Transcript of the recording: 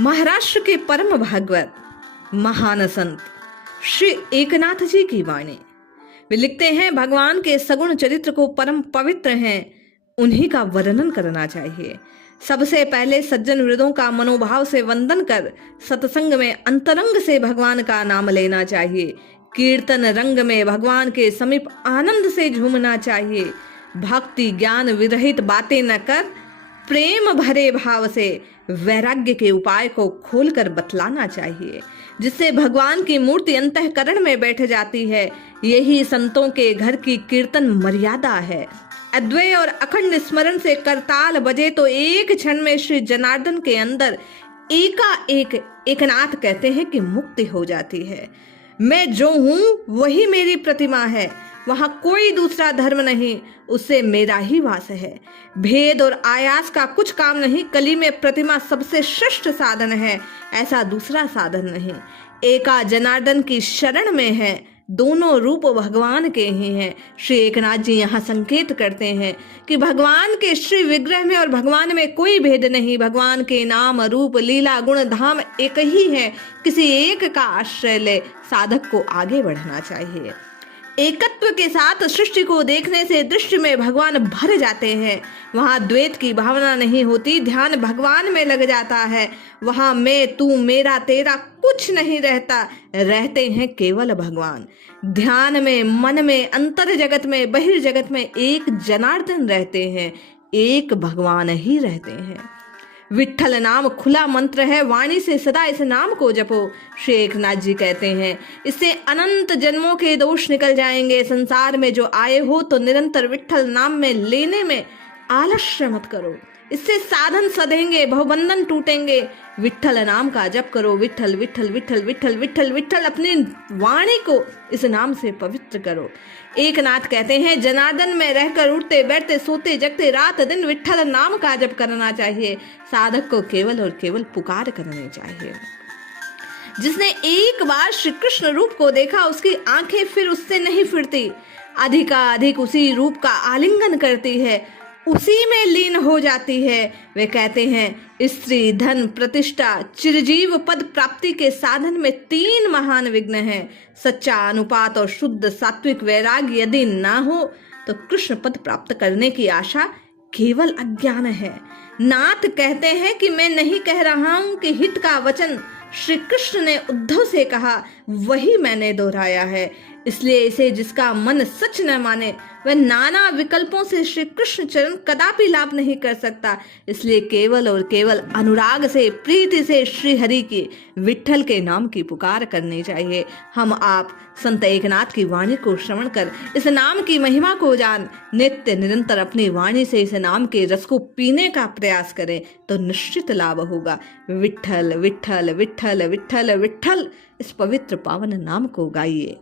महाराष्ट्र के परम भागवत महान संत श्री एकनाथ जी की वाणी। वे लिखते हैं, भगवान के सगुण चरित्र को परम पवित्र हैं, उन्हीं का वर्णन करना चाहिए। सबसे पहले सज्जन वृद्धों का मनोभाव से वंदन कर सत्संग में अंतरंग से भगवान का नाम लेना चाहिए। कीर्तन रंग में भगवान के समीप आनंद से झूमना चाहिए। भक्ति ज्ञान विरहित बातें न कर प्रेम भरे भाव से वैराग्य के उपाय को खोलकर बतलाना चाहिए, जिससे भगवान की मूर्ति अंतःकरण में बैठ जाती है। यही संतों के घर की कीर्तन मर्यादा है। अद्वैय और अखंड स्मरण से करताल बजे तो एक क्षण में श्री जनार्दन के अंदर एकाएक एकनाथ कहते हैं कि मुक्ति हो जाती है। मैं जो हूं वही मेरी प्रतिमा है, वहां कोई दूसरा धर्म नहीं, उससे मेरा ही वास है। भेद और आयास का कुछ काम नहीं, कली में प्रतिमा सबसे श्रेष्ठ साधन है, ऐसा दूसरा साधन नहीं। एका जनार्दन की शरण में है, दोनों रूप भगवान के ही हैं। श्री एकनाथ जी यहाँ संकेत करते हैं कि भगवान के श्री विग्रह में और भगवान में कोई भेद नहीं। भगवान के नाम रूप लीला गुण धाम एक ही है। किसी एक का आश्रय ले साधक को आगे बढ़ना चाहिए। एकत्व के साथ सृष्टि को देखने से दृष्टि में भगवान भर जाते हैं। वहाँ द्वैत की भावना नहीं होती, ध्यान भगवान में लग जाता है। वहाँ मैं तू मेरा तेरा कुछ नहीं रहता, रहते हैं केवल भगवान। ध्यान में, मन में, अंतर जगत में, बहिर्जगत में एक जनार्दन रहते हैं, एक भगवान ही रहते हैं। विठ्ठल नाम खुला मंत्र है, वाणी से सदा इस नाम को जपो। श्री एकनाथ जी कहते हैं, इससे अनंत जन्मों के दोष निकल जाएंगे। संसार में जो आए हो तो निरंतर विठ्ठल नाम में लेने में आलस्य मत करो, इससे साधन सधेंगे, भवबंधन टूटेंगे। विठ्ठल नाम का जप करो, विठ्ठल विठ्ठल विठ्ठल विठ्ठल विठ्ठल विठ्ठल। अपनी वाणी को इस नाम से पवित्र करो। एकनाथ कहते हैं, जनार्दन में रहकर उठते बैठते सोते जगते रात दिन विठ्ठल नाम का जप करना चाहिए। साधक को केवल और केवल पुकार करनी चाहिए। जिसने एक बार श्री कृष्ण रूप को देखा, उसकी आंखें फिर उससे नहीं फिरती, अधिकाधिक उसी रूप का आलिंगन करती है, उसी में लीन हो जाती है। वे कहते हैं, स्त्री धन प्रतिष्ठा चिरजीव पद प्राप्ति के साधन में 3 महान विघ्न हैं। सच्चा अनुपात और शुद्ध सात्विक वैराग्य यदि ना हो तो कृष्ण पद प्राप्त करने की आशा केवल अज्ञान है। नाथ कहते हैं कि मैं नहीं कह रहा हूं कि हित का वचन श्री कृष्ण ने उद्धव से कहा वही मैंने दोहराया है। इसलिए इसे जिसका मन सच न माने वह नाना विकल्पों से श्री कृष्ण चरण कदापि लाभ नहीं कर सकता। इसलिए केवल और केवल अनुराग से, प्रीति से श्री हरि की, विठ्ठल के नाम की पुकार करनी चाहिए। हम आप संत एकनाथ की वाणी को श्रवण कर इस नाम की महिमा को जान नित्य निरंतर अपनी वाणी से इस नाम के रस को पीने का प्रयास करें तो निश्चित लाभ होगा। विठ्ठल विठ्ठल विठ्ठल विठ्ठल विठ्ठल, इस पवित्र पावन नाम को गाइए।